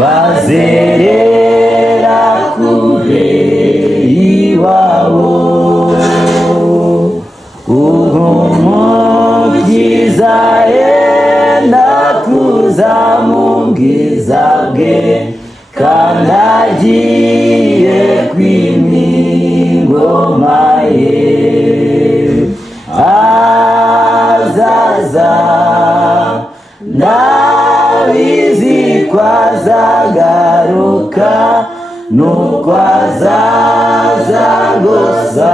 bazerera kure iwabo. Umukiza yenda kuza mu bwiza bwe, kandi agiye kwima ingoma ye. Azaza ndabizi ko azagaruka, nuko azaza gusa.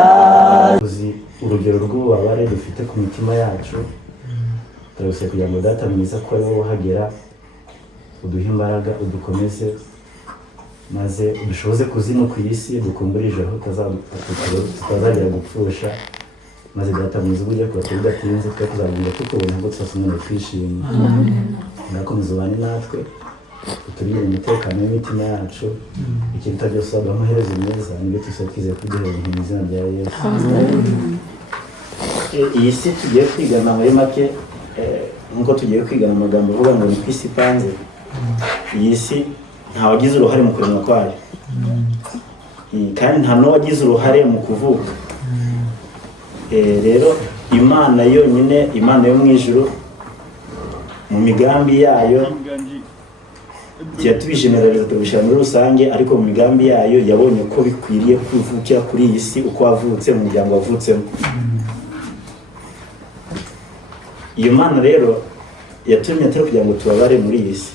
Urugero rw'ububabare dufite ku mitima yacu, turabasaba kugira ngo Data mwiza ko ari wowe uhagera, uduhe imbaraga, udukomeze, maze udushoboze kuzino ku isi, dukumburije aho tutazagera gupfusha, maze Data mwiza uburyo kuba tudatinze twe kuzagenda tukubona ngo twasomene twishimye. Ngakomeza ubane natwe, uturinde umutekano w'imitima yacu, ikiruta byose uduhe amaherezo meza, nibyo tusaba twizeye kuduhera mu izina rya Yesu. Iyi si tugiye kwigana muri make, nkuko tugiye kwigana amagambo avuga ngo ni ku isi ipanze. Iyi si ntawagize uruhare mu kuremwa kwayo, kandi nta n'uwagize uruhare mu kuvuka. Rero Imana yonyine, Imana yo mu ijuru, mu migambi yayo yatubijeneraliza tubishyira muri rusange, ariko mu migambi yayo yabonye ko bikwiriye kwivukira kuri iyi si uko wavutse mu muryango wavutsemo. Iyo Mana rero yaturemye atari kugira ngo tubabare muri iyi si,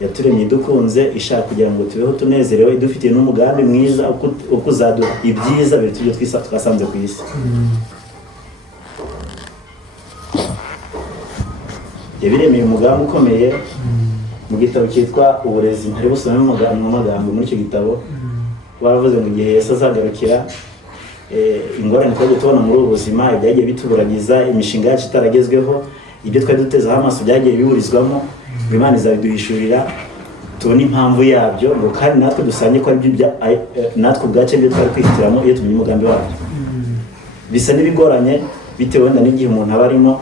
yaturemye idukunze, ishaka kugira ngo tubeho tunezerewe, idufitiye n'umugambi mwiza uko uzaduha ibyiza biruta ibyo twasanze ku isi. Yabiremeye umugambi ukomeye mu gitabo cyitwa Uburezi. Ntari busome mu magambo muri icyo gitabo, baravuze ngo igihe Yesu azagarukira, ingorane twagiye tubona muri ubu buzima, ibyagiye bituburagiza, imishinga yacu itaragezweho, ibyo twari dutezeho amaso byagiye biburizwamo, Imana izabiduhishurira tubone impamvu yabyo, ngo kandi natwe dusange ko aribyo natwe ubwacu ibyo twari kwihitiramo iyo tumenye umugambi wabyo. Bisa n'ibigoranye bitewe wenda n'igihe umuntu aba arimo,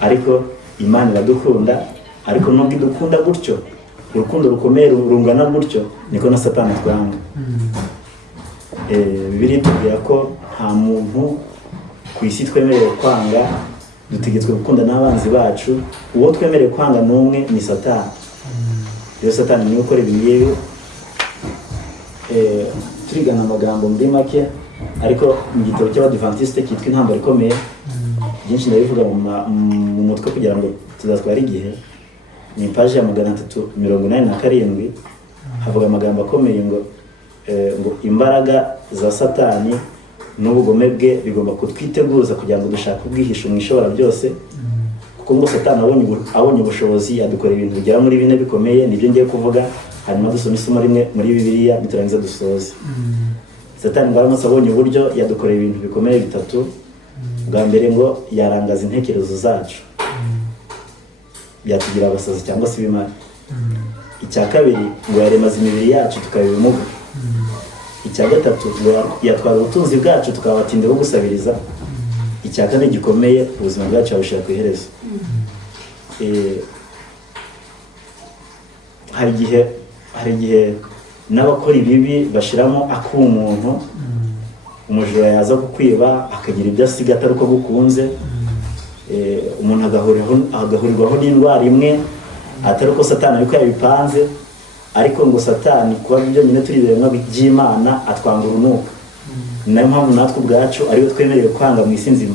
ariko Imana iradukunda, ariko nubwo idukunda gutyo, urukundo rukomeye rungana gutyo, niko na Satani twanga. Bibiliya itubwira ko nta muntu ku isi twemerewe kwanga, dutegetswe gukunda n'abanzi bacu. Uwo twemerewe kwanga n'umwe ni Satani. Rero Satani niwe ukora ibi ngibi. Turigana amagambo muri make, ariko mu gitabo cy'Abadiventiste cyitwa Intambara Ikomeye, byinshi ndabivuga mu mutwe kugira ngo tuzatware igihe. Ni paji ya 387, havuga amagambo akomeye ngo imbaraga za Satani n'ubugome bwe bigomba kutwiteguza kugira ngo dushake ubwihisho mu ishobora byose, kuko ngo Satani abonye ubushobozi yadukora ibintu bigera muri 4 bikomeye. Nibyo ngiye kuvuga, hanyuma dusoma isomo rimwe muri Bibiliya biturangiza dusoze. Satani ngo aramutse abonye uburyo yadukora ibintu bikomeye 3. Bwa mbere ngo yarangaza intekerezo zacu, byatugira abasazi cyangwa se ibimara. Icya kabiri ngo yaremaza imibiri yacu tukaba ibimuga. Icya gatatu ngo yatwara ubutunzi bwacu tukabatinda bo gusabiriza. Icya kane gikomeye, ubuzima bwacu bushaka ku iherezo. Hari igihe n'abakora ibibi bashiramo ak'umuntu, umujura yaza kukwiba akagira ibyo asiga atari uko gukunze, umuntu agahurirwaho n'indwara imwe atari uko Satani ariko yabipanze, ariko ngo Satani kuba byo nyine turi biremwa by'Imana atwanga urunuka. Nayo mpamvu natwe ubwacu ariwe twemerewe kwanga mu isi nzima.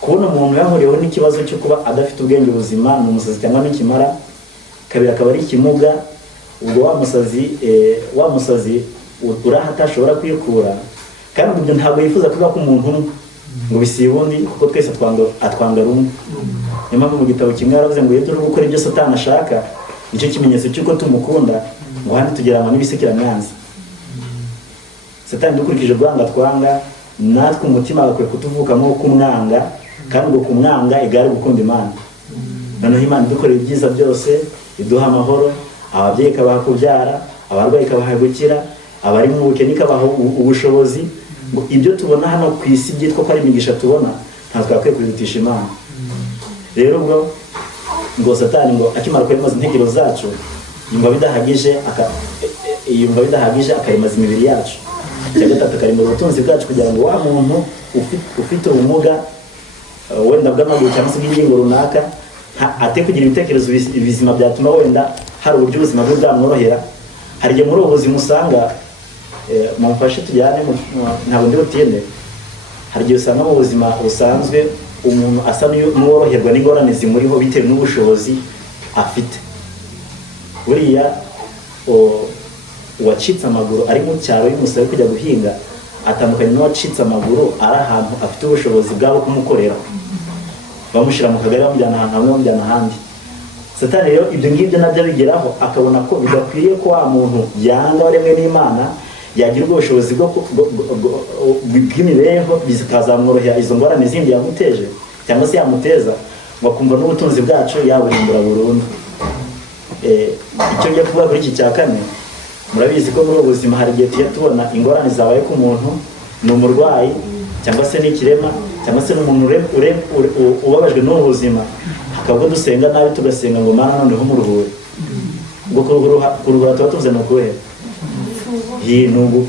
Kubona umuntu yahuriyeho n'ikibazo cyo kuba adafite ubwenge buzima, ni umusazi cyangwa n'ikimara, kabiri akaba ari ikimuga, ubwo wa musazi uraha atashobora kwikura, kandi ibyo ntabwo yifuza kuba ko umuntu umwe ngo bisibundi, kuko twese atwanga rumwe. Niyo mpamvu mu gitabo kimwe yaravuze ngo iyo turi gukora ibyo Satani ashaka, nicyo kimenyetso cy'uko tumukunda, ngo handi tugereranywa n'ibisekiramyanzi. Satani dukurikije rwanga twanga, natwe umutima agakwiye kutuvukamo kumwanga, kandi ubwo kumwanga igare gukunda Imana. Noneho Imana idukorera ibyiza byose, iduha amahoro, ababyeyi ikabaha kubyara, abarwayi ikabaha gukira, abari mu bukene ikabaha ubushobozi. Ibyo tubona hano ku isi byitwa ko ari imigisha tubona, ntabwo twakwiye kubirutisha Imana. Rero ubwo ngo Satani ngo akimara kuremaza intekerezo zacu yumva bidahagije akaremaza imibiri yacu. Icya gatatu akaremera ubutunzi bwacu kugira ngo wa muntu ufite ubumuga wenda bw'amaguru cyangwa se bw'ingingo runaka ate kugira ibitekerezo bizima byatuma wenda hari uburyo ubuzima bwe bwamworohera. Hari igihe muri ubu buzima usanga mumfashe tujyane ntabwo ndi butinde, hari igihe usanga mu buzima busanzwe umuntu asa n'uworoherwa n'ingorane zimuriho bitewe n'ubushobozi afite. Buriya uwacitse amaguru ari mu cyaro y'umusabe kujya guhinga atandukanye n'uwacitse amaguru ari ahantu afite ubushobozi bwabo kumukorera, bamushyira mu kagari bamujyana ahantu hamwe bamujyana ahandi. Satani rero ibyo ngibyo nabyo abigeraho akabona ko bidakwiriye ko wa muntu yanga waremwe n'Imana yagira ubwo bushobozi bw'imibereho bikazamworohera izo ngorane zindi yamuteje cyangwa se yamuteza, ngo akumva n'ubutunzi bwacu yaburimbura burundu. Icyo ngiye kuvuga kuri iki cya kane, murabizi ko muri ubu buzima hari igihe tujya tubona ingorane zabaye ku muntu, ni umurwayi cyangwa se n'ikirema cyangwa se n'umuntu ubabajwe n'ubu buzima, hakaba dusenga nabi tugasenga ngo Mana noneho muruhure. Ubwo kuruhura tuba tuvuze ni ukuhe? N'ubu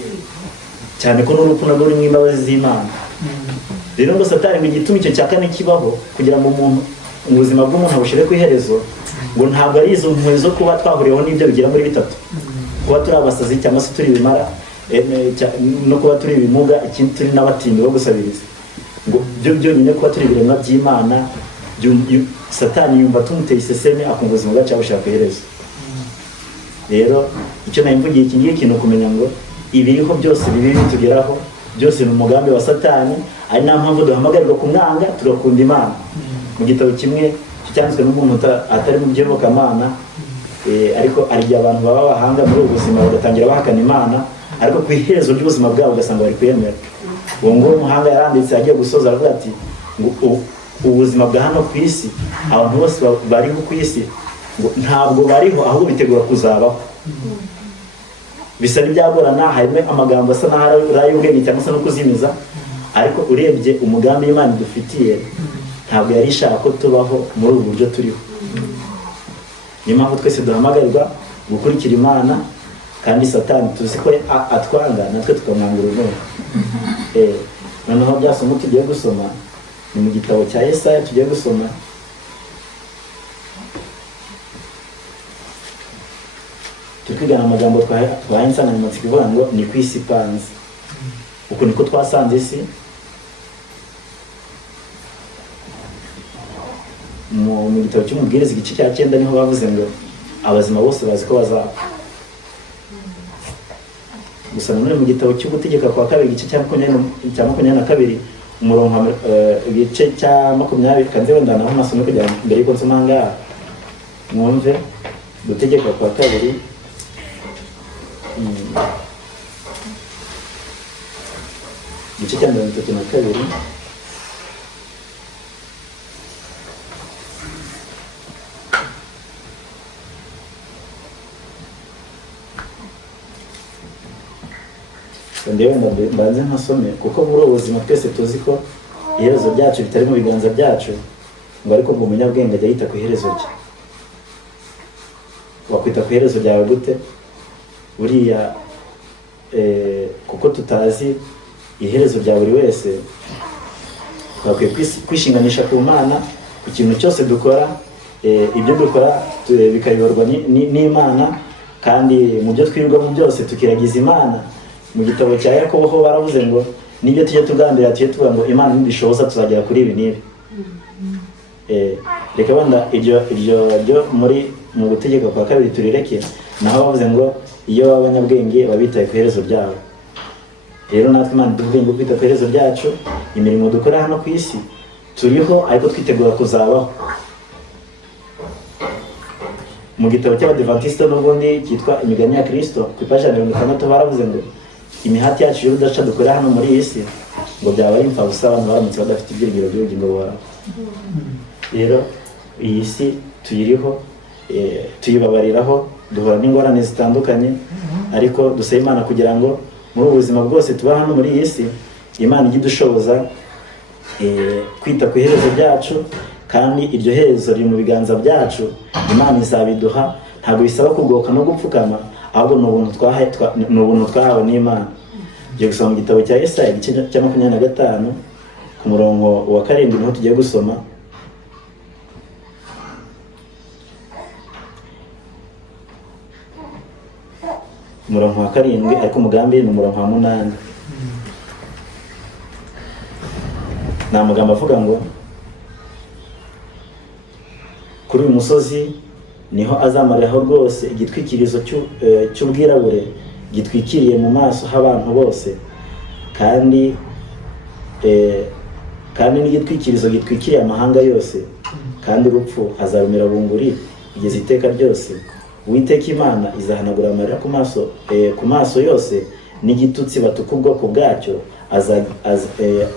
cyane ko n'urupfu narwo rurimo imbabazi z'Imana. Rero ngo Satani ngo igituma icyo cya kane kibaho kugira ngo umuntu mu buzima bw'umuntu abushire ku iherezo, ngo ntabwo ari izo mpuhwe zo kuba twahuriyeho n'ibyo bigera muri bitatu, kuba turi abasazi cyangwa se turi ibimara no kuba turi ibimuga, ikindi turi n'abatindi bo gusabiriza. Ngo byo byonyine kuba turi ibiremwa by'Imana, Satani yumva tumuteye iseseme akumva ubuzima bwacu abushaka ku iherezo. Rero icyo namvugiye iki ngiki ni ukumenya ngo ibiriho byose bibi bitugeraho byose ni umugambi wa Satani, ari nta mpamvu duhamagarirwa kumwanga tugakunda Imana. Mu gitabo kimwe cyanditswe n'umuntu atari mu by'iyobokamana, ariko hari igihe abantu baba bahanga muri ubu buzima bagatangira bahakana Imana, ariko ku iherezo ry'ubuzima bwabo ugasanga bari kuyemera. Uwo nguwo umuhanga yaranditse agiye gusoza aravuga ati ngo ubuzima bwa hano ku isi, abantu bose bariho ku isi ngo ntabwo bariho ahubwo bitegura kuzabaho. Bisa n'ibyagorana, harimo amagambo asa n'aho ari ay'ubwenge cyangwa se no kuzimiza, ariko urebye umugambi Imana idufitiye ntabwo yari ishaka ko tubaho muri ubu buryo turiho. Niyo mpamvu twese duhamagarirwa gukurikira Imana, kandi Satani tuzi ko atwanga natwe tukamwanga urunuka. Noneho bya somo tugiye gusoma ni mu gitabo cya Yesaya tugiye gusoma. Tukigana amagambo twahaye insanganyamatsiko ivuga ngo ni ku isi ipanze. Uko niko twasanze isi. Mu gitabo cy'Umubwiriza igice cya 9 niho bavuze ngo abazima bose bazi ko bazapfa. Gusa nanone mu gitabo cy'Ugutegeka kwa kabiri igice cya 22 umurongo igice cya 20 kanze wenda naho masomo kujya mbere y'uko nsoma ngaha mwumve. Gutegeka kwa kabiri igice cya 32 ndewe mbanze nkasome, kuko muri ubu buzima twese tuzi ko iherezo ryacu bitari mu biganza byacu, ngo ariko ngo umunyabwenge ajya yita ku iherezo rye. Wakwita ku iherezo ryawe gute? Buriya kuko tutazi iherezo rya buri wese, twakwiye kwishinganisha ku Mana ku kintu cyose dukora. Ibyo dukora bikayoborwa n'Imana, kandi mu byo twirirwamo byose tukiragiza Imana. Mu gitabo cya Yakobo ho baravuze ngo nibyo tujye tugambira tujye tuvuga ngo Imana nibishoboza tuzagera kuri ibi n'ibi. Reka wenda iryo mu Gutegeka kwa kabiri turireke, naho bavuze ngo iyo abanyabwenge babitaye ku iherezo ryabo. Rero natwe Imana tuvuge ngo kwita ku iherezo ryacu, imirimo dukora hano ku isi turiho ariko twitegura kuzabaho. Mu gitabo cy'Abadiventiste n'ubundi cyitwa Imigani ya Kristo ku ipaji 56 baravuze ngo imihati yacu y'urudaca dukora hano muri iyi si ngo byaba ari imfabusa abantu baramutse badafite ibyiringiro by'ubugingo bwabo. Rero iyi si tuyiriho, tuyibabariraho, duhura n'ingorane zitandukanye, ariko dusaba Imana kugira ngo muri ubu buzima bwose tuba hano muri iyi si, Imana ijye idushoboza kwita ku iherezo ryacu, kandi iryo herezo riri mu biganza byacu. Imana izabiduha, ntabwo bisaba kugoka no gupfukama, ahubwo ni ubuntu twahawe n'Imana. Tugiye gusoma mu gitabo cya Yesaya igice cya 25 ku murongo wa 7 niho tugiye gusoma. Umurongo wa 7 ariko umugambi ni umurongo wa 8. Ni amagambo avuga ngo kuri uyu musozi niho azamariraho rwose igitwikirizo cy'ubwirabure gitwikiriye mu maso h'abantu bose, kandi n'igitwikirizo gitwikiriye amahanga yose, kandi urupfu azarumira bunguri kugeza iteka ryose. Uwiteka Imana izahanagura amarira ku maso yose, n'igitutsi batuka ubwoko bwacyo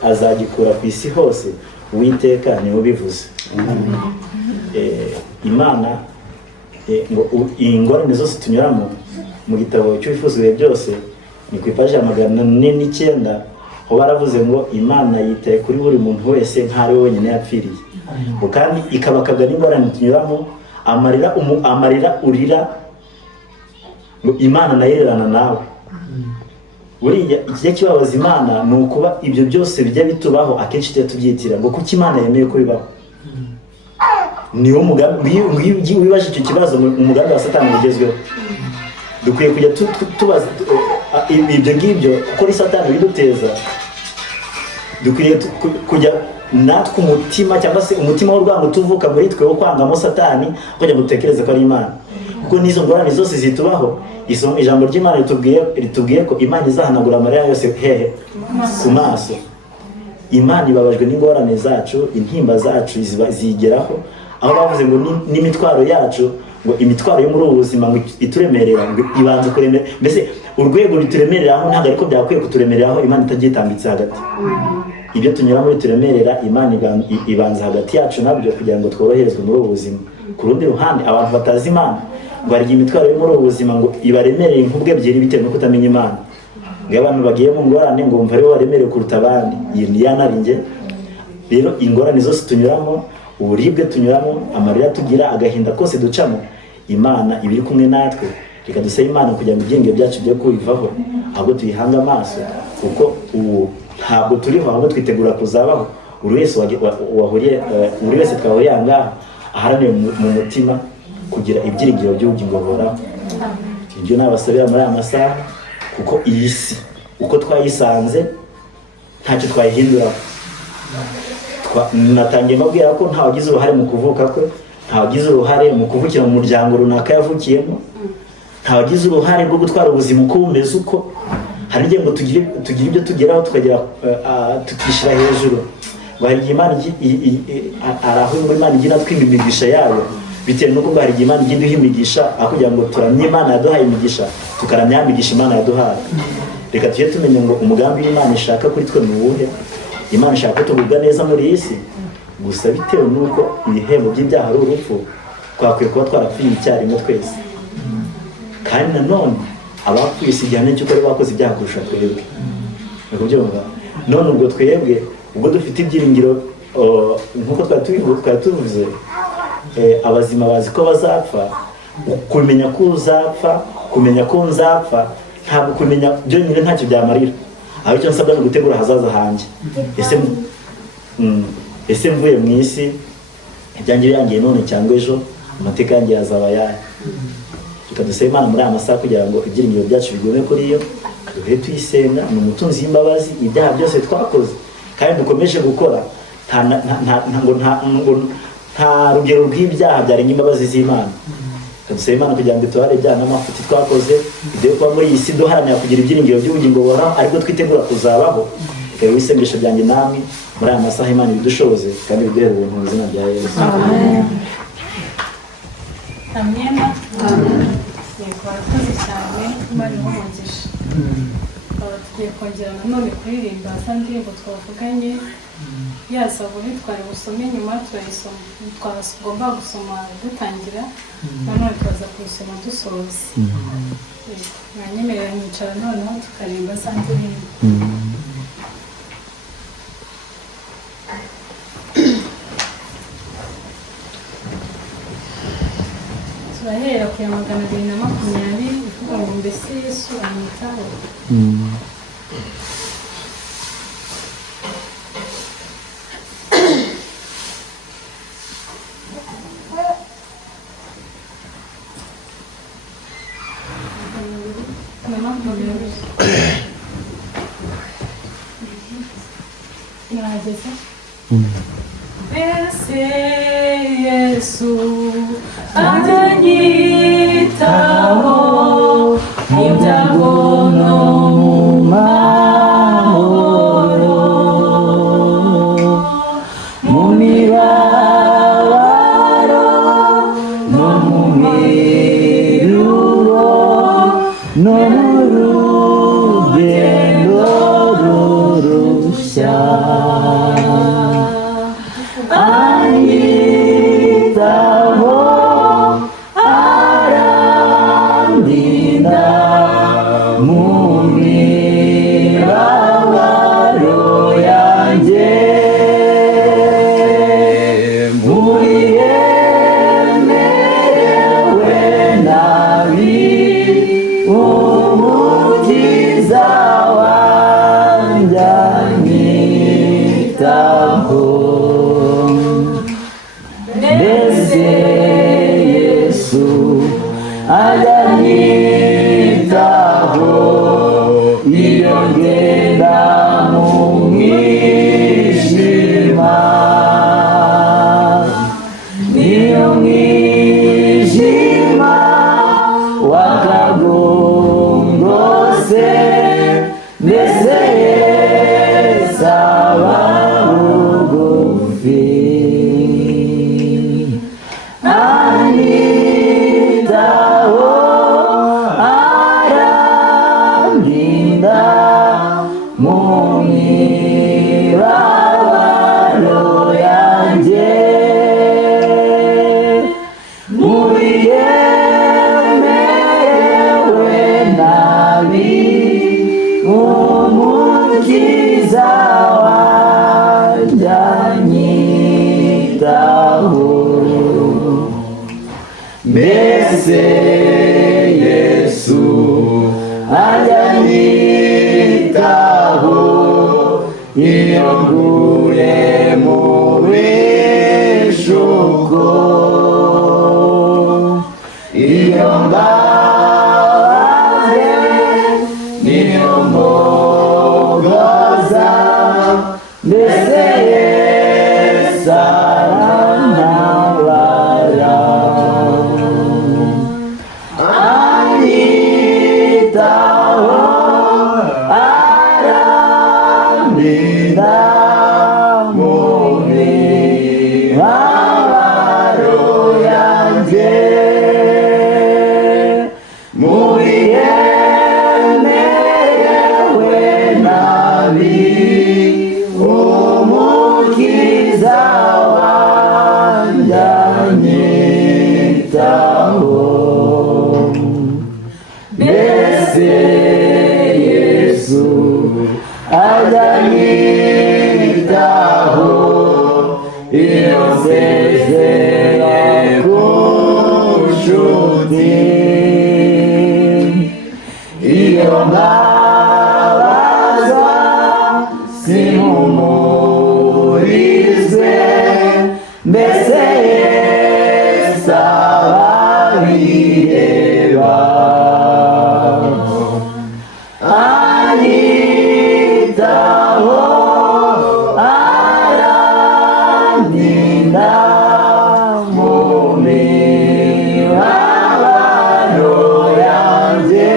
azagikura ku isi hose. Uwiteka niwe ubivuze. Imana ngo ingorane zose tunyuramo mu gitabo cy'Uwifuza ibihe byose ni ku ipaji ya 409, aho baravuze ngo Imana yitaye kuri buri muntu wese nk'ari we wenyine yapfiriye, kandi ikabakaga n'ingorane tunyuramo, amarira urira ngo Imana nayirerana nawe. Buriya ikijya kibabaza Imana ni ukuba ibyo byose bijya bitubaho akenshi tujya tubyitira ngo kuko Imana yemeye ko bibaho. Niwo mugambi wibaje icyo kibazo mu mugambi wa Satani ugezweho. Dukwiye kujya tubaza ibyo ngibyo kuko Satani biduteza. Dukwiye kujya natwe umutima cyangwa se umutima w'urwango tuvuka muri twe wo kwangamo Satani kujya gutekereza ko ari Imana, kuko nizo ngorane zose zitubaho. Ijambo ry'Imana ritubwiye ko Imana izahanagura amarira yose hehe ku maso. Imana ibabajwe n'ingorane zacu, intimba zacu zigeraho, aho bavuze ngo n'imitwaro yacu, ngo imitwaro yo muri ubu buzima ngo ituremerera, ngo ibanze kuremera. Mbese urwego rituremereraho ntabwo ariko byakwiye kuturemereraho Imana itagitambitse hagati. Ibyo tunyura muri turemerera, Imana ibanza hagati yacu nabyo kugira ngo tworoherezwe muri ubu buzima. Ku rundi ruhande abantu batazi Imana ngo hari imitwaro yo muri ubu buzima ngo ibaremerere inkubwe ebyiri bitewe no kutamenya Imana. Ngo abantu bagiye mu ngorane ngo umva aribo baremerewe kuruta abandi. Iyi ni yanaringe. Rero ingorane zose tunyuramo, uburibwe tunyuramo, amarira tugira, agahinda kose ducamo, Imana ibiri kumwe natwe. Reka dusabe Imana kugira ngo ibyenge byacu byo kubivaho, ahubwo tuyihanga amaso, kuko ubu ntabwo turiho, ahubwo twitegura kuzabaho. Buri wese twahuriye ahangaha aharaniye mu mutima kugira ibyiringiro by'ubugingo buhoraho. Ibyo nabasabira muri aya masaha, kuko iyi si uko twayisanze ntacyo twayihinduraho. Natangiye mbabwira ko ntawagize uruhare mu kuvuka kwe, ntawagize uruhare mu kuvukira mu muryango runaka yavukiyemo, ntawagize uruhare rwo gutwara ubuzima uko bumeze uko. Hari igihe ngo tugire ibyo tugeraho tukishyira hejuru. Ngo hari igihe Imana araho ngo Imana igira twimba imigisha yayo, bitewe n'uko hari igihe Imana igenda ihimigisha, aho kugira ngo turamye Imana yaduhaye imigisha, tukaramya imigisha Imana yaduhaye. Reka tujye tumenya ngo umugambi w'Imana ishaka kuri twe ni uwuhe. Imana ishaka ko tugubwa neza muri iyi si, gusa bitewe n'uko ibihembo by'ibyaha ari urupfu, twakwiye kuba twarapfuye icyarimwe twese. Kandi nanone abapfuye si igihano cy'uko ari bakoze ibyaha kurusha twebwe. Ni kubyumva. None ubwo twebwe, ubwo dufite ibyiringiro nk'uko twari tuvuze, abazima bazi ko bazapfa, kumenya ko uzapfa, kumenya ko nzapfa, ntabwo kumenya byonyine ntacyo byamarira. Aho icyo nsabwa ni gutegura ahazaza hanjye. Ese mvuye mu isi, ibyanjye birangiye none cyangwa ejo, amateka yanjye yazaba ayahe? Reka dusabe Imana muri aya masaha kugira ngo ibyiringiro byacu bigume kuri yo, duhe tuyisenga. Ni umutunzi w'imbabazi. Ibyaha byose twakoze kandi dukomeje gukora, nta rugero rw'ibyaha byarenga imbabazi z'Imana. Dusabe Imana kugira ngo dutuhare ibyaha n'amafuti twakoze, ibyo kuba muri iyi si duharanira kugira ibyiringiro by'ubugingo buhoraho, ariko twitegura kuzabaho. Rero isengesho ryanjye namwe muri aya masaha, Imana ibidushoboze kandi biduhere ubuntu mu izina rya Yesu. Amen. Murakoze cyane, Imana imugisha. Tugiye kongera nanone kuririmba za ndirimbo twavuganye, ya zaburi twari busome nyuma turayisoma, twagomba gusoma dutangira, nanone tukaza kuyisoma dusoza. Mwanyemerera nyicara noneho tukaririmba za ndirimbo. turahera ku ya 220 ivuga ngo mbese Yesu amwitaho. Mbese Yesu anyitaho ibyago no mu mahoro, mu mibabaro no mu miruho no mu rugendo rurushya. Anyitaho arandinda mu mibabaro yanjye, muyemerewe nabi umukiza wanjye anyitaho. Mbese Yesu anyitaho iyo ngenda mu mwijima, niyo mwijima wakagongose, mbese Yesu aba bugufi. Anyitaho arandinda mu mibabaro yanjye, muyemerewe nabi umukiza wanjye anyitaho. Mbese Yesu anyitaho iyo nguye mu bishuko, iyo mbabaye niyo mbogoza, mbese Yesu arantabara. Anyitaho arandinda mu mibabaro yanjye, muyemerewe nabi umukiza wanjye anyitaho. Mbese Yesu anyitaho iyo nsezeye ku nshuti, iyo mbabazwa simpumurizwe, mbese Yesu ababireba. Anyitaho arandinda mu mibabaro yanjye,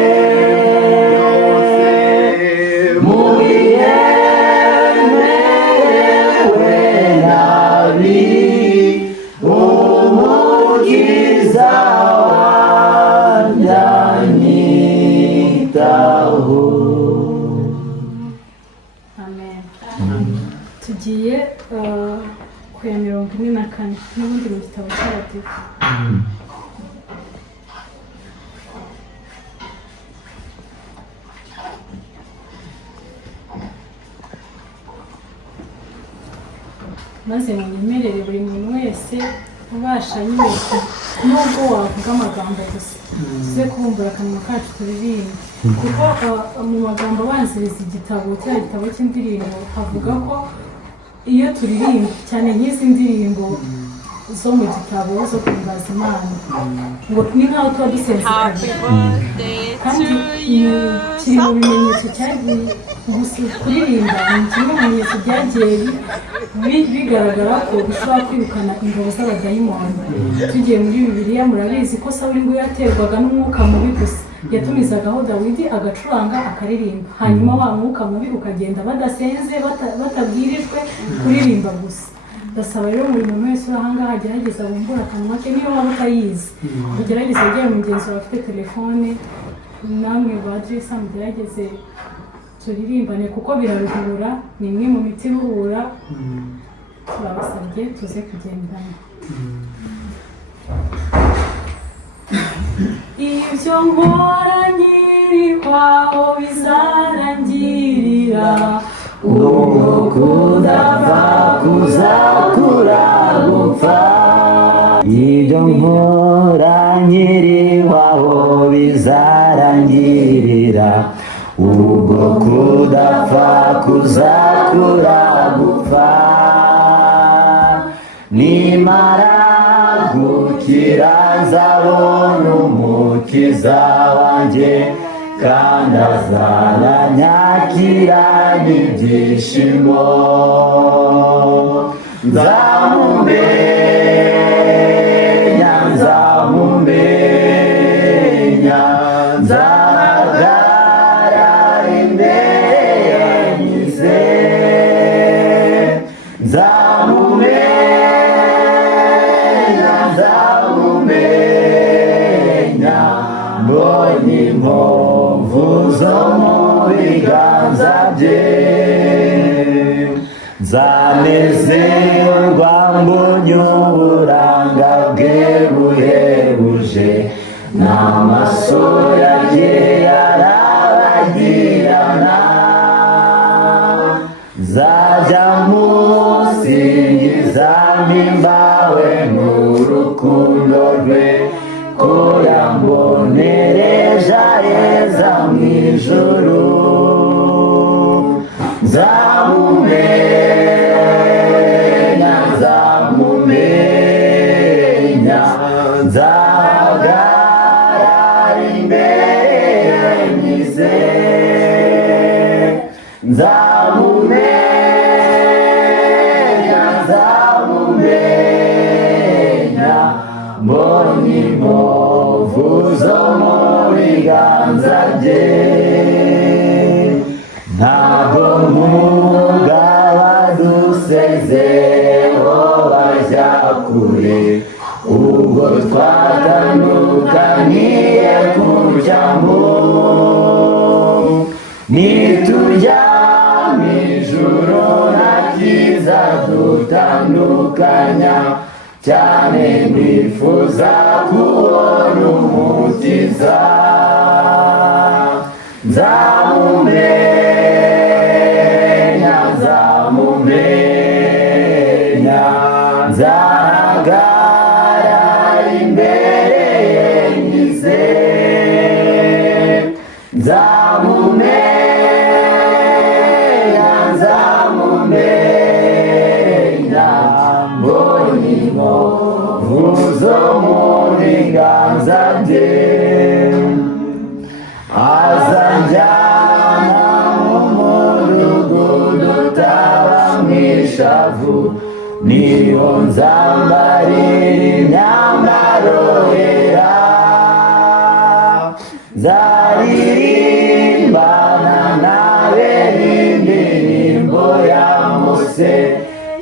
muyemerewe nabi umukiza wanjye anyitaho. Tugiye ku ya 44 n'ubundi mu gitabo cy'Abadive. maze munyemerere buri muntu wese ubasha nyine nubwo wavuga amagambo gusa tuze kubumbura akanwa kacu turirimbe kuko mu magambo abanziriza igitabo cya gitabo cy'indirimbo havuga ko iyo turirimba cyane nk'izi ndirimbo zo mu gitabo zo guhimbaza Imana ngo ni nk'aho tuba dusezeranye kandi kiri mu bimenyetso cyagiye kuririmba ni kimwe mu bimenyetso byagiye bigaragara ko bishobora kwirukana ingabo z'abadayimoni. Tugiye muri Bibiliya murabizi ko Sawuli ngo yaterwaga n'umwuka mubi gusa yatumizagaho Dawidi agacuranga akaririmba, hanyuma wa mwuka mubi ukagenda badasenze batabwirijwe kuririmba gusa. Ndasaba rero buri muntu wese uri ahangaha agerageza bumbura akanwa ke niyo waba utayizi, ugerageze ugere mugenzi wawe afite telefone, namwe badrisa mugerageze turirimbane kuko biraruhura, ni imwe mu miti iruhura. Turabasabye tuze kugendana. Ibyo nkora nkiriho bizarangirira, ubwo kudapfa kuzakura gupfa. Ibyo nkora nkiriho bizarangirira, ubwo kudapfa kuzakura gupfa. Nimara gukira nzabona umukiza wanjye, kandi azaranyakirana ibyishimo. Nzamumenya, nzamumenya, nzahagarara imbere ye nyizeye. Nzamumenya, nzamumenya, mbonye inkovu zo mu biganza bye. Nzanezerwa mbonye uburanga bwe buhebuje, n'amaso yanjye arabagirana. Nzajya musingiza mpimbawe n'urukundo rwe, ko yambonereje aheza mu ijuru. Nzamumenya, nzamumenya, nzahagarara imbere ye nyizeye. Nzamumenya, nzamumenya, mbonye inkovu zo mu biganza bye. Ntabwo mwuga wadusezeho bajya kure, ubwo twatandukaniye ku cyambu. Nitujya mu ijuru nta cyiza dutandukanya, cyane nifuza kubona umukiza. Nzamumenya, nzamumenya, nzahagarara imbere ye nyizeye. Nzamumenya, nzamumenya, mbonye inkovu zo mu biganza bye. Azanjyana mu mudugudu utabamo ishavu, niho nzambarira imyambaro yera. Nzaririmbana n'abera indirimbo ya Mose,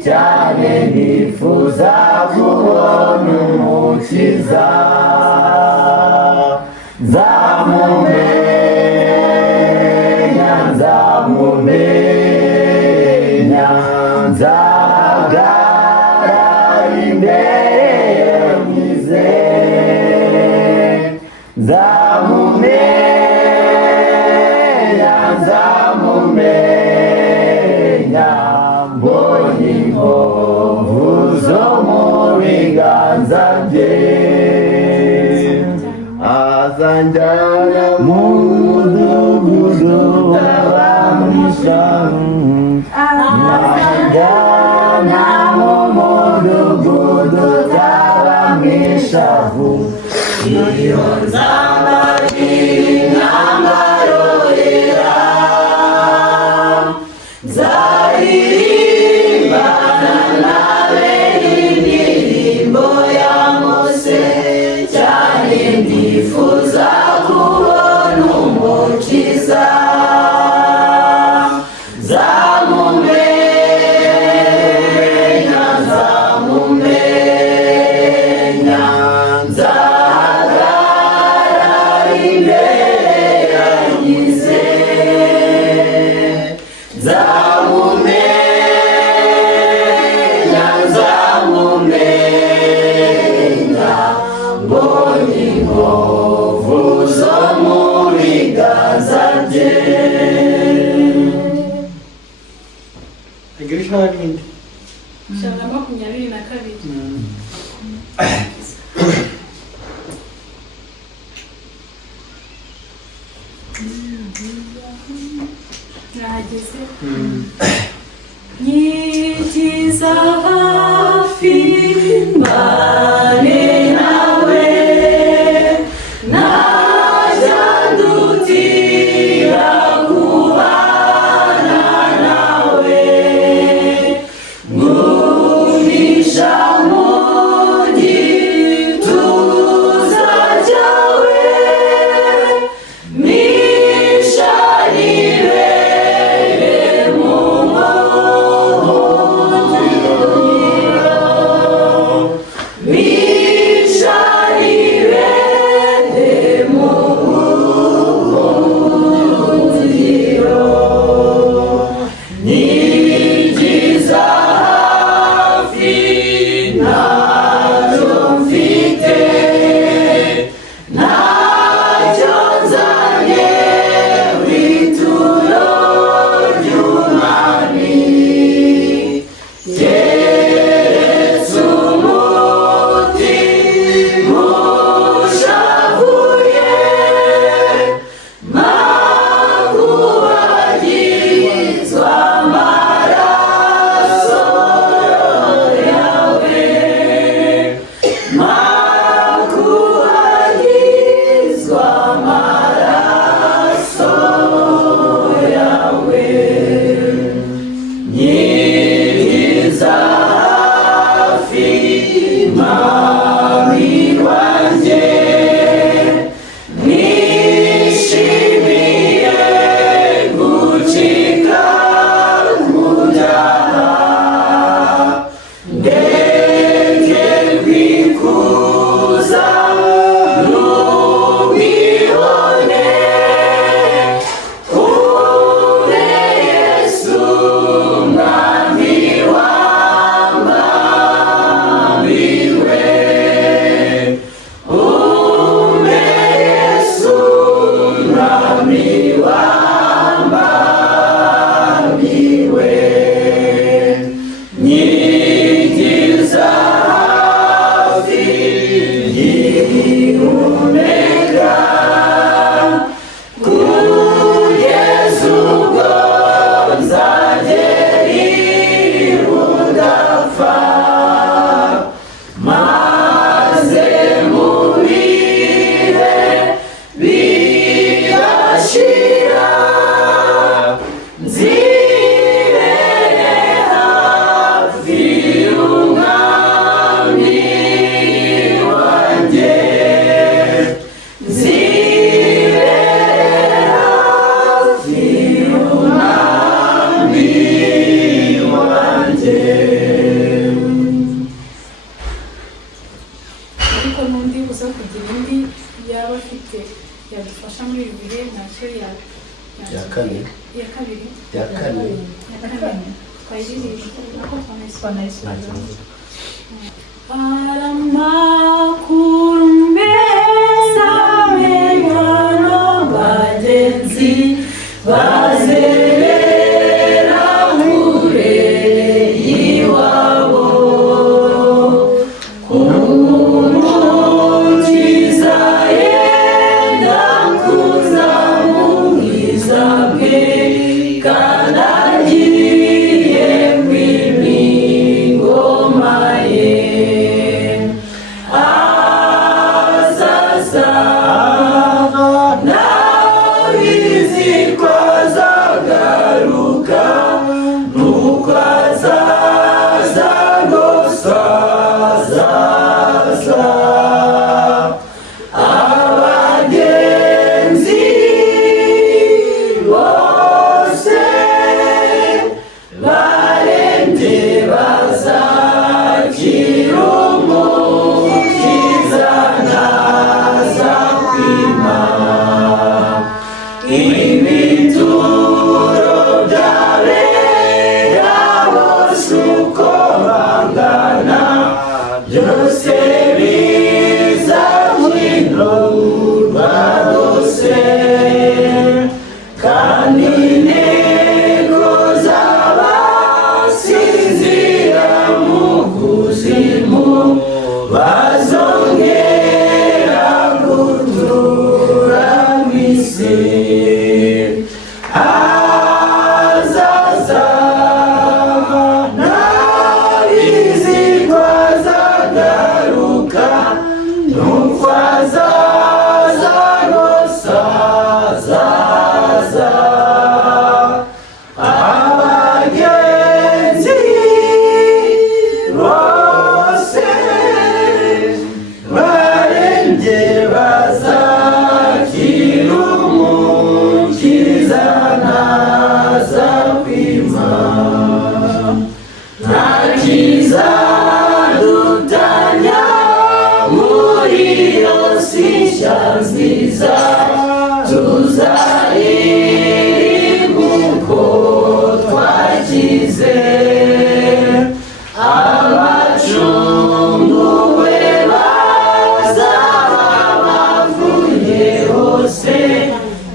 cyane nifuza kubona umukiza. Nzamumenya, nzamumenya, nzahagarara imbere ye nyizeye. Nzamumenya, nzamumenya, mbonye inkovu zo mu biganza zanjye azanjyana mu mudugudu w'abamisha azanjyana mu mudugudu w'abamisha iyo nzambarira imyambaro yera nzaririmbana nawe indirimbo ya Mose cyane ndifuza kubona umukiza nzamumenya nzamumenya nzahagarara imbere yangize nzamumenya nzamumenya mbonye inkovu zo mu biganza bye. Tegereje n'ibindi. ijana na 22. Nahageze nyigiza hafi mbane nawe najya ndutira kubana nawe ngumisha mu gituza cyawe misharire mu yadufasha muri ibi bihe ntacyo ya kane twayiririmba nako twanayisubira aramakuru meza mengano bagenzi bazerera kure y'iwabo baza abagenzi bose barembye bazakira umukiza naza kwima ibituro by'abera bose uko bangana byose bizakirwa rwose kandi intego z'abasinzira mu kuzimu bazongera gutura mu isi azaza ntabizi ko azagaruka nuko azaza rwose azaza abagenzi bose barembye bazakira umukiza naza kwima nta kizadutanya muri iyo si nshya nziza tuzaririmba uko twakize abacunguwe bazaba bavuye hose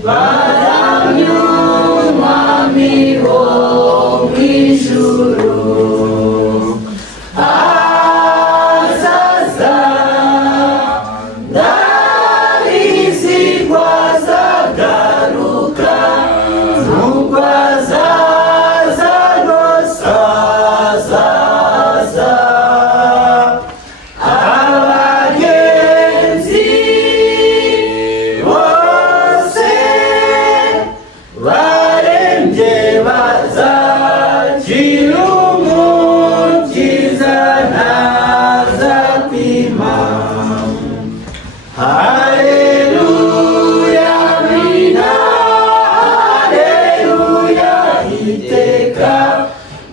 baramya umwami wo mu ijuru azaza ndabizi ko azagaruka nuko azaza rwose azaza abagenzi bose barembye bazakira umukiza naza kwima haleluya amina haleluya iteka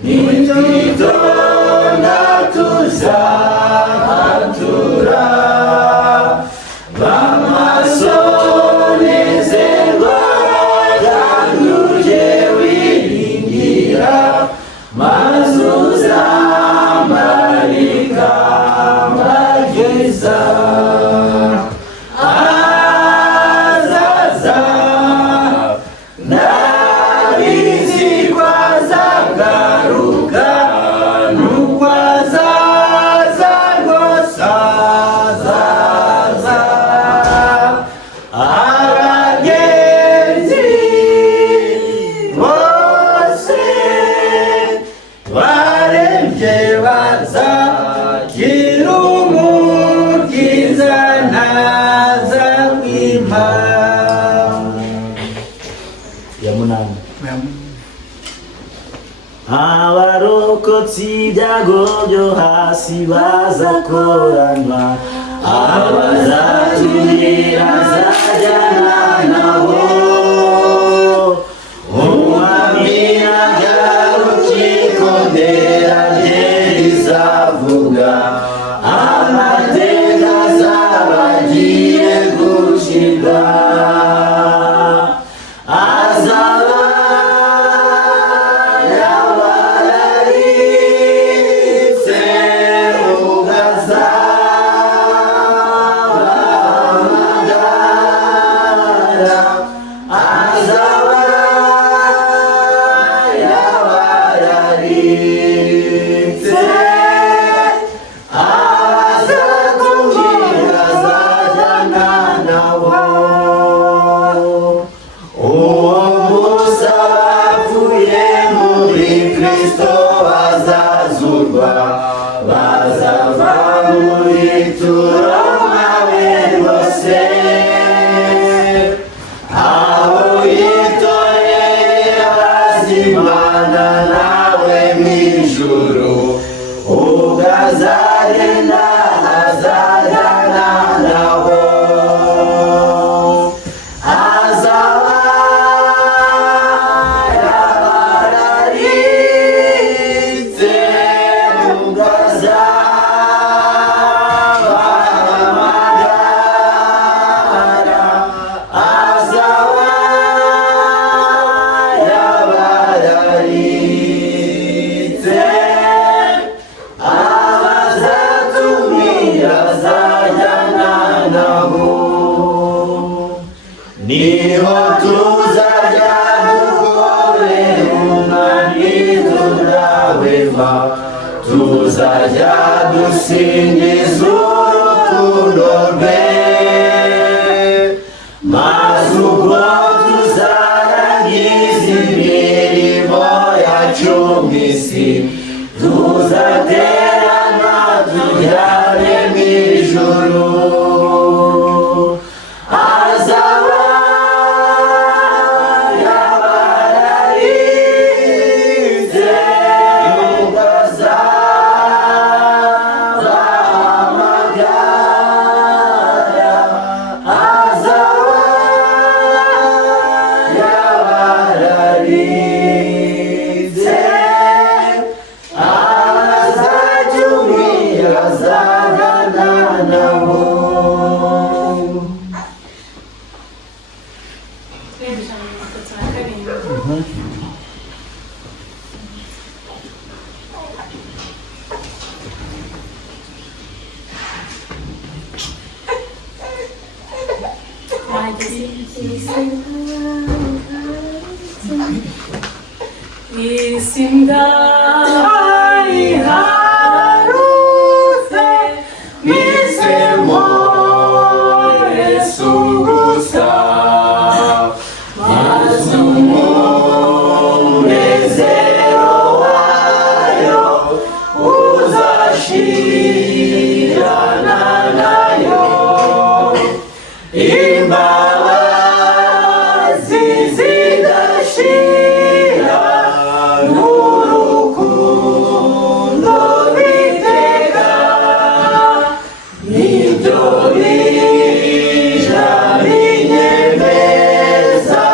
nitwitonda tuzahatura bamaso nezerwa kandi ujye wiringira maze uzamarika mageza azaza ndabizi ko azagaruka nuko azaza rwose azaza abagenzi bose barembye bazakira umukiza naza kwima ya munani abarokotsi ibyago byo hasi bazakoranwa abazatumira azajyana nabo umwami agarukiko ndera rye rizavuga amateka azaba agiye gucibwa azaba yabararitse ugazabahamagara azaba yabararitse azakubwira azajyana nabo uwo munsi abapfuye muri Kristo bazazurwa bazava muri turoma we rwose aho yitoreye bazimana nawe mu ijuru ubwo azagenda azagenda nabo niho tuzajya dukorera umwami turahwema tuzajya dusingiza urukundo rwe maze ubwo tuzarangiza imirimo yacu mu isi tuzaterana tujyane mu ijuru azaba yabararize nubwo azabahamagara azaba yabararize azajya umwiyazagana nabo ijana na mirongo itatu na karindwi isi ndayiharutse misemo Yesu gusa maze umunezero wayo uzashirana nayo imbabazi zidashira n'urukundo biteka nibyo bija binyemeza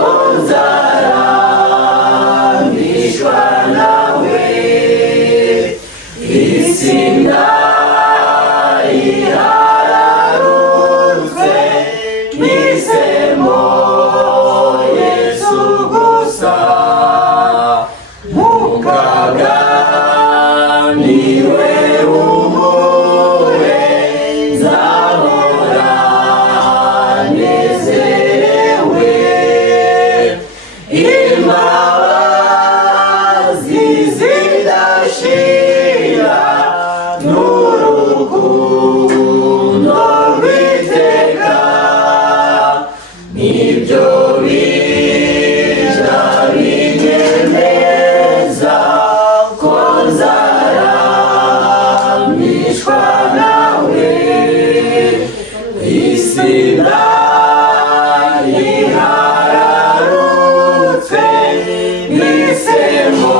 ko nzarambishwa nawe isi ndayihararutse nisemo Yesu gusa mukaga niwe umure nzahora nezerewe imbabazi zidashira n'urukundo rw'iteka nibyo bija binyemeza ko nzarambishwa nawe isi ndayihararutse nisemo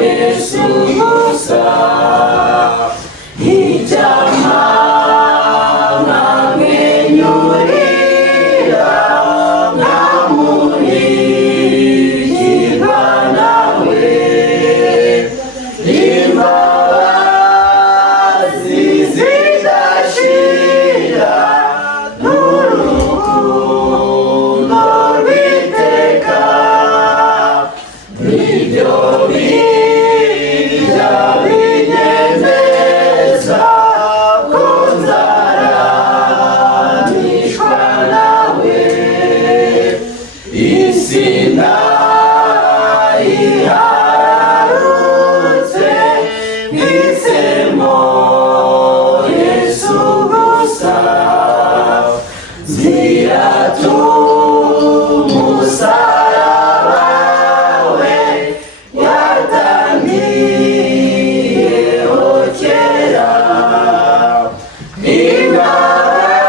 Yesu gusa icyama nkamwenyurira nkamurikirwa nawe imbabazi zidashira n'urukundo rw'iteka nibyo bija binyemeza ko nzarambishwa nawe isi ndayihararutse nisemo Yesu gusa ziratu umusaraba we yatangiyeho kera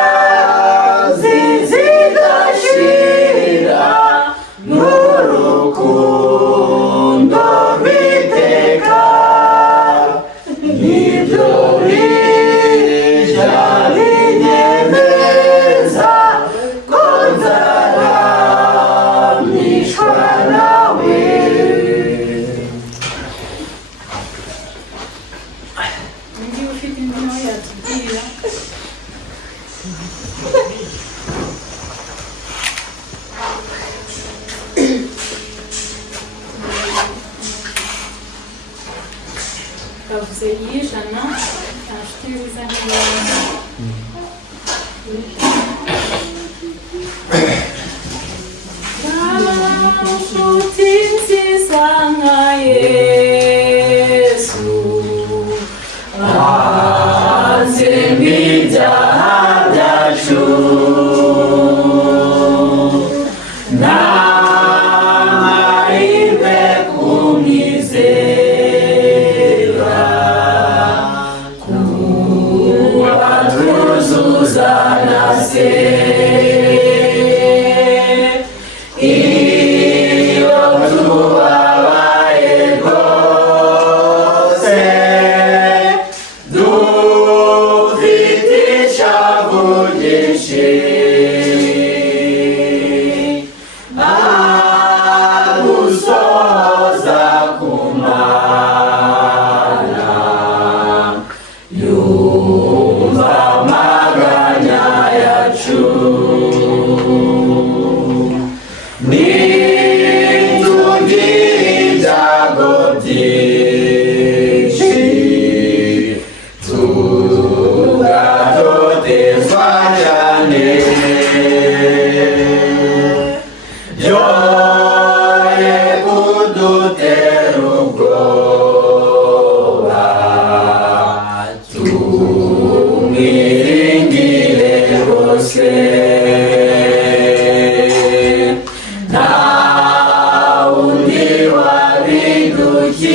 imbabazi zidashira n'urukundo rw'iteka nibyo bija binyemeza ko nzarambishwa nawe undi ufite indi nawe yatubwira bavuze iy'ijana nta nshuti nziza nk'iyawe uza na se. Iyo tubabaye rwose dufite ishavu ryinshi, adusoza ku Mana yumva amaganya yacu. Nitugira ibyago byinshi tugatotezwa cyane, byoye kudutera ubwoba, tumwiringire rwose. Nta wundi wabidukiza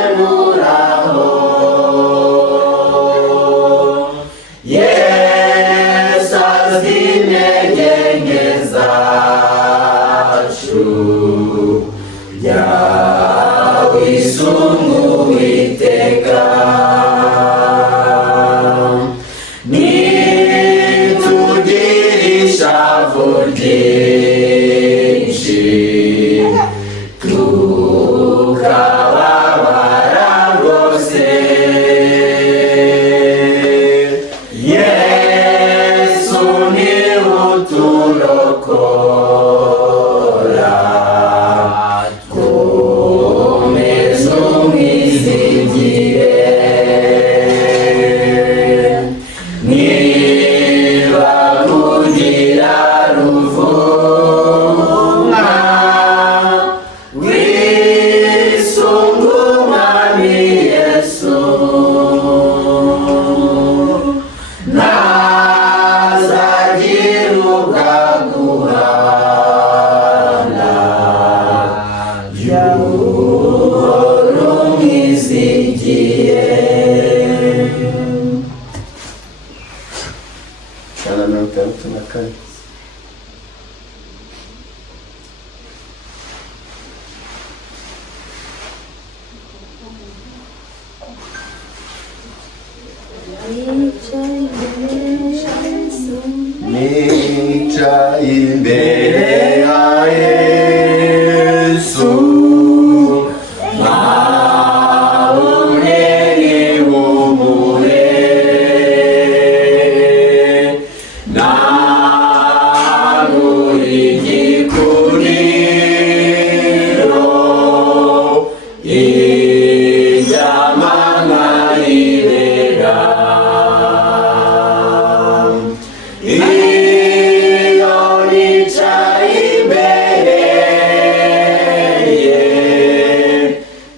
abiduhemuraho. Yesu azi intege nke zacu, yawisunga Uwiteka. Nitugira ishavu ryinshi tukababara rwose, Yesu niwe uturokora, komeza umwizigire. Niba kugira ruvumwa wisunga Umwami Yesu, ntazagira ubwaguhana, yuhora umwizigiye. Ijana na mirongo itandatu na kane. Nicaye imbere ya Yesu, Maune nihumure, nagura igikuriro, iby'amanywa y'ibera. Iyo nicaye imbere ye,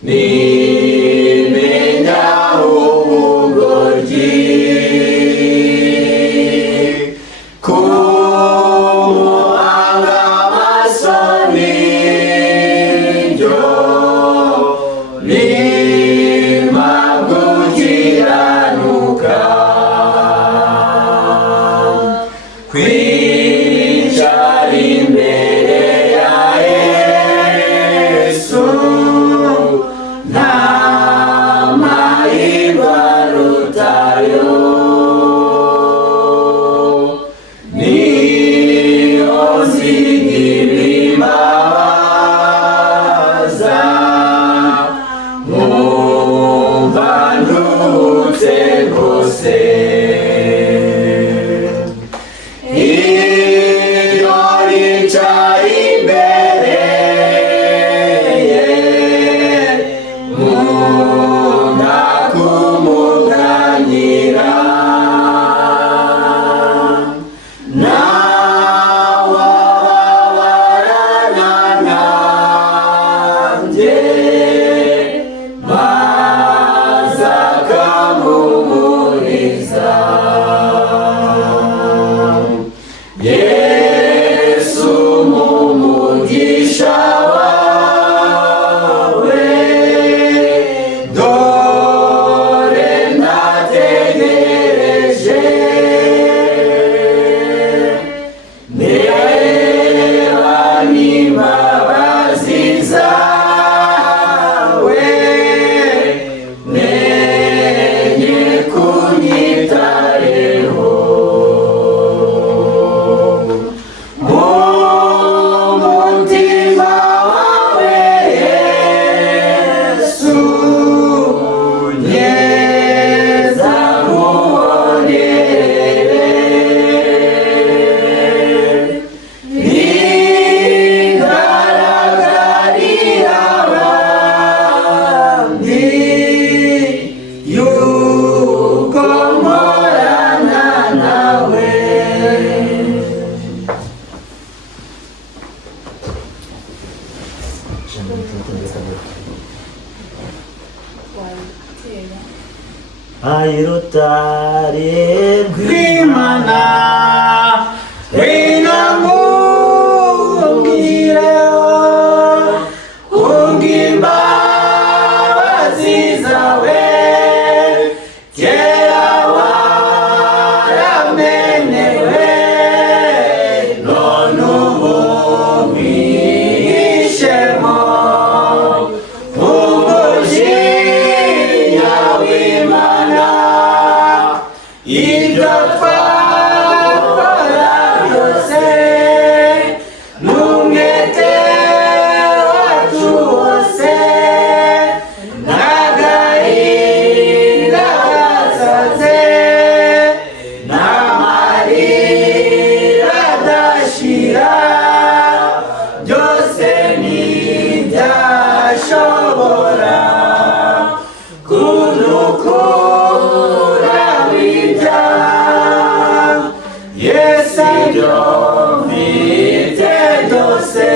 nimenya ubugoryi, kumuhanga amaso nibyo bimpa gukiranuka. Kwicara imbere ya Yesu nta mahirwe arutayo, niho nzigira imbabaza, nkumva nduhutse rwose. Iyo nicaye imbere ye, nkunda kumuganyira, nawe ababarana nanjye, maze akamuhumuriza. Yesu mumugisha wawe watera ayirutare rw'Imana winamubwireho kubw'imbabazi zawe kera waramenewe none ubu mwihishemo umujinya w'Imana ibyo twakora byose n'umwete wacu wose n'agahinda gasaze n'amarira adashira byose ntibyashobora kudukura w'ibyaha Yesu ibyo mfite byose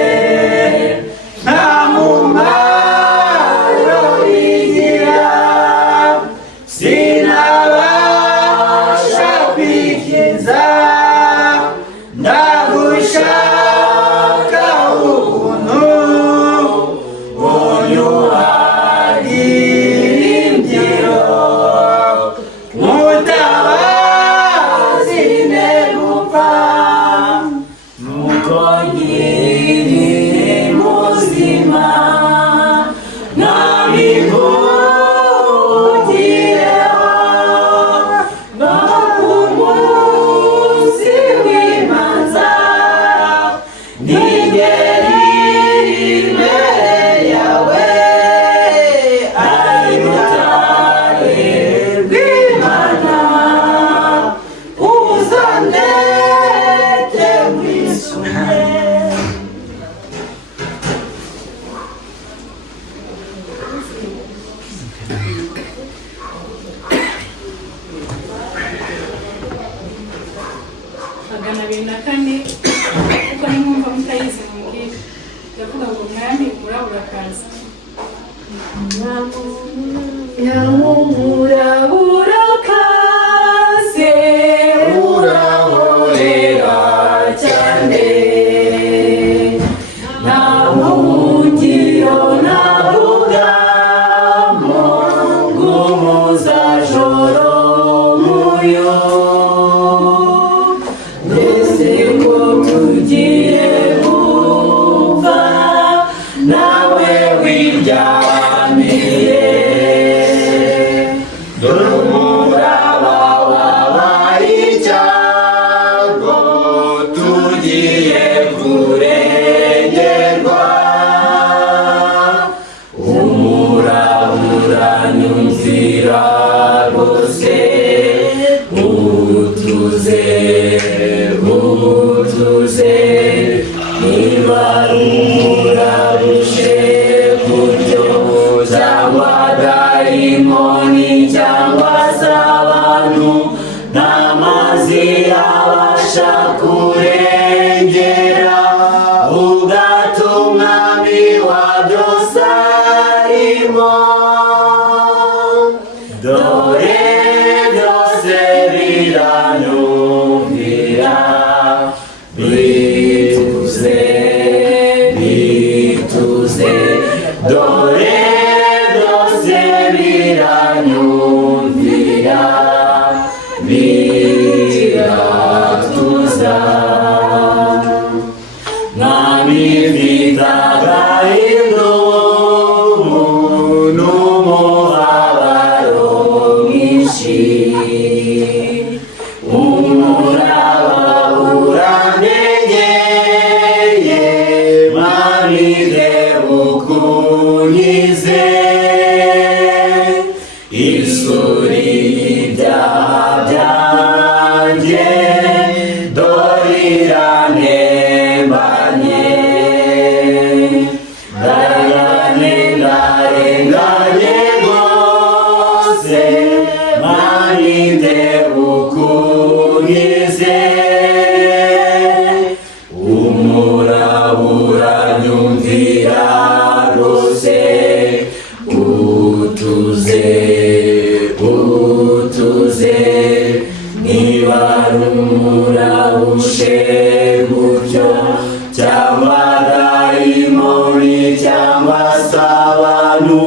nta mumaro bigira sinabasha kwikiza ndagushaka ubuntu unyuhagira imbyiro mutabazi negupfa nuko nkiri muzima nabihutiyeho no ku munsi w'imanza nigera imbere yawe ayirutare rw'Imana uzandeke mwisumye magana abiri na kane kuko nimwumva mutayizi mumbwire ndavuga ngo mwami umurabura akaza nyamurabura kaze urahorera cyane nta buhungiro nabugamo bw'umuzajoro muyo mbese ko tugiye gupfa nawe wiryamiye dore umuraba wabaye icyago tugiye kurengerwa umurabura nyumvira rwose utuze niba umurabuje kuryo cyangwa dayimoni cyangwa se abantu n'amazi yabasha kurengera ubwato umwami wa byose arimo dore byose biranyumvira bituze dore byose biranyumvira biratuza mwami mfite agahinda n'umubabaro utuze utuze niba rumurabushe gutyo cyangwa dayimoni cyangwa se abantu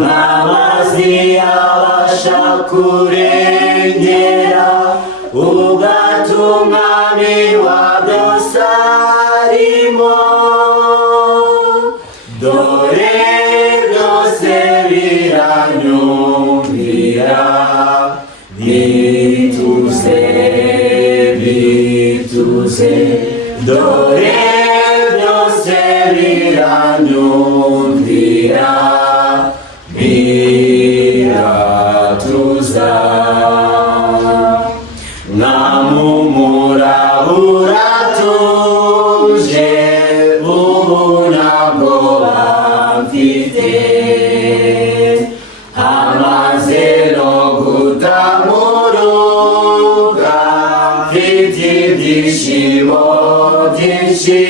n'amazi yabasha kurengera ugatumwami wa byose arimo dore byose biranyumvira bituze bituze dore byose biranyumvira biratuza namumura uratuje ubunabwoba mfite amaze no gutamuruka mfite ibyishimo byinshi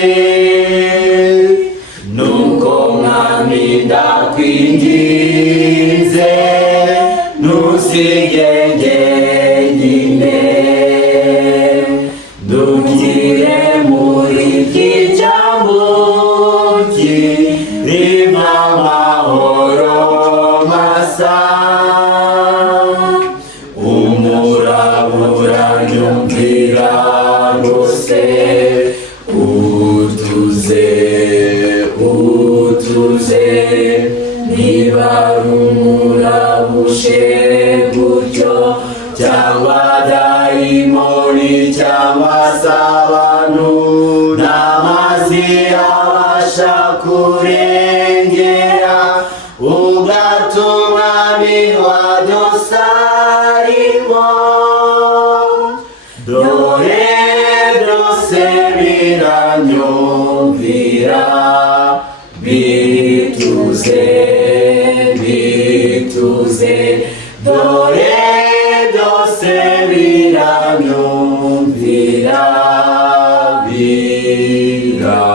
nuko mwami ndakwinginze ntusige jyenyine dukire muri iki cyambu kirimo amahoro masa umurabura nyumvira rwose utuze utuze niba rumurabushe gutyo cyangwa dayimoni cyangwa se abantu n'amazi abasha kurengera ugatumwami wa byose arimo dore byose biranyumvira bituze bituze dore byose biranyumvira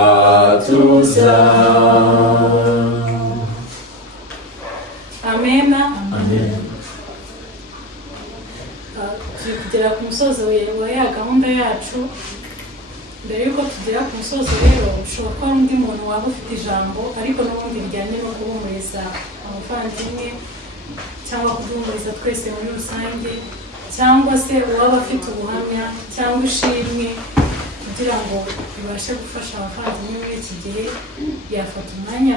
biratuza amena. Amen. Turi kugera ku musozo wa ya gahunda yacu. Mbere yuko tugera ku musozo rero ushobora kuba undi muntu waba ufite ijambo ariko n'ubundi bijyanye no guhumuriza abavandimwe cyangwa kuduhumuriza twese muri rusange, cyangwa se uwaba afite ubuhamya cyangwa ishimwe kugira ngo bibashe gufasha abavandimwe muri iki gihe, yafata umwanya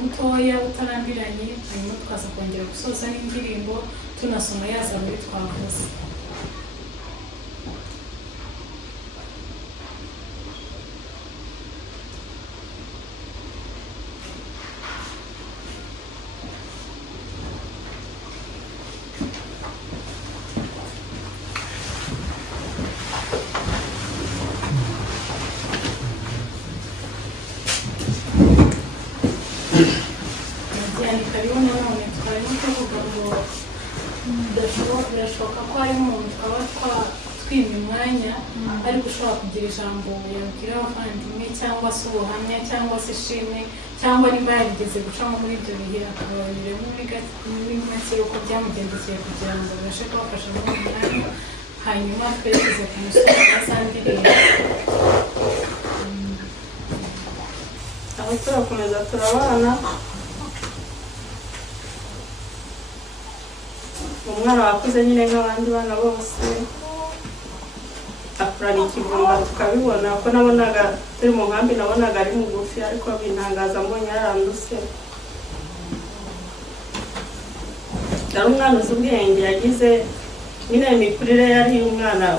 mutoya utarambiranye, hanyuma tukaza kongera gusoza n'indirimbo tunasoma ya zaburi twavuze. Karibu nanone twarimo tuvuga ngo birashoboka ko hari umuntu twaba twimye umwanya ariko ushobora kugira ijambo yabwira abavandimwe cyangwa se ubuhamya cyangwa se ishimwe cyangwa niba yarigeze gucamo muri ibyo bihe akababarira muri make uko byamugendekeye kugira ngo babashe kubafasha muri uwo mwanya, hanyuma twerekeze ku musozi wa za ndirimbo. aho turakomeza turabana. Umwana wakuze nyine nk'abandi bana bose, akurana ikivumba tukabibona, ko nabonaga turi mu nkambi nabonaga ari mugufi ariko bintangaza mbonye yaranduse. Yari umwana uzi ubwenge, yagize nyine imikurire yari umwana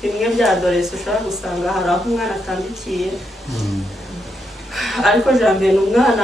bimwe bya adolescence ushobora gusanga hari aho umwana atambikiye, ariko Janvier ni umwana